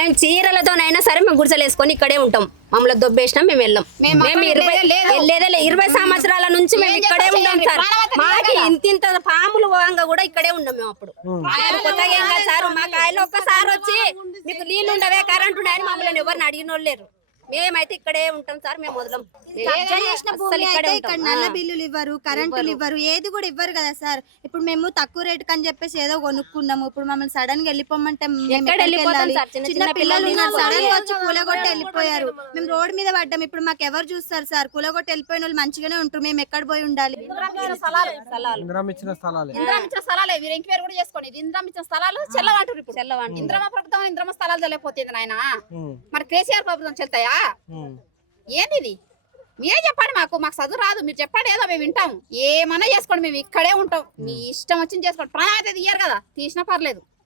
మేము చీరలతోనైనా సరే మేము గుడిసెలు వేసుకొని ఇక్కడే ఉంటాం. మమ్మల్ని దొబ్బేసినా మేము వెళ్ళాం. మేము 20 సంవత్సరాల నుంచి మేము ఇక్కడే ఉంటాం సార్. మాకు ఇంత పాములు పోగా కూడా ఇక్కడే ఉన్నాం మేము. అప్పుడు కొత్తగా ఏం కాదు సార్. మాకు ఆయన ఒక్కసారి వచ్చి మీకు నీళ్ళు ఉండవే కరెంట్ ఉన్నాయని మమ్మల్ని ఎవరిని అడిగిన వాళ్ళు లేరు. మేమైతే ఇక్కడే ఉంటాం సార్. మేము వదలం. ఇక్కడ నల్ల బిల్లులు ఇవ్వరు, కరెంటులు ఇవ్వరు, ఏది కూడా ఇవ్వరు కదా సార్. ఇప్పుడు మేము తక్కువ రేట్ కని చెప్పేసి ఏదో కొనుక్కున్నాము. ఇప్పుడు మమ్మల్ని సడన్ గా వెళ్ళిపోమంటే చిన్న పిల్లలు సడన్ గా వచ్చి కూలగొట్టి వెళ్ళిపోయారు. మేము రోడ్ మీద పడ్డాం. ఇప్పుడు మాకు ఎవరు చూస్తారు సార్? కూలగొట్టి వెళ్ళిపోయిన వాళ్ళు మంచిగానే ఉంటారు. మేము ఎక్కడ పోయి ఉండాలి? ఇంద్రం ఇచ్చిన స్థలాలే వీరు ఎంక్వైరీ కూడా చేసుకోండి. ఇంద్రం ఇచ్చిన స్థలాలు చెల్లవంటారు. ఇప్పుడు ఇంద్రమ ప్రభుత్వం ఇంద్రమ స్థలాలు తెలియపోతుంది నాయన. మరి కేసీఆర్ ప్రభుత్వం చెల్తాయా? ఏంది ఇది? మీరే చెప్పండి. మాకు చదువు రాదు. మీరు చెప్పండి, ఏదో మేము వింటాము. ఏమన్నా చేసుకోండి, మేము ఇక్కడే ఉంటాం. మీ ఇష్టం వచ్చింది చేసుకోండి. ప్రాణం అయితే తీయరు కదా, తీసినా పర్లేదు.